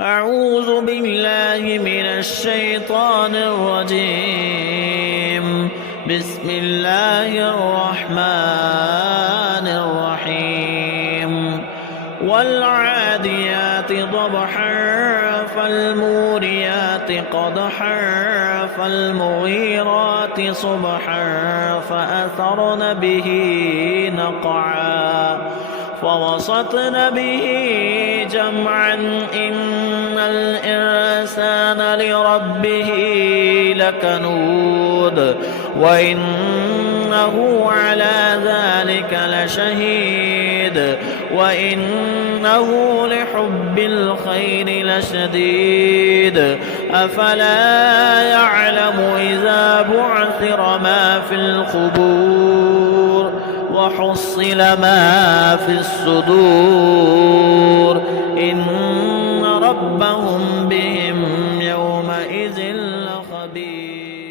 أعوذ بالله من الشيطان الرجيم. بسم الله الرحمن الرحيم. والعاديات ضبحا فالموريات قدحا فالمغيرات صبحا فأثرن به نقعا فوسطن به جمعا إن الإنسان لربه لكنود وإنه على ذلك لشهيد وإنه لحب الخير لشديد أفلا يعلم إذا بعثر ما في القبور وحصل ما في الصدور إن ربهم بهم يومئذ لخبير.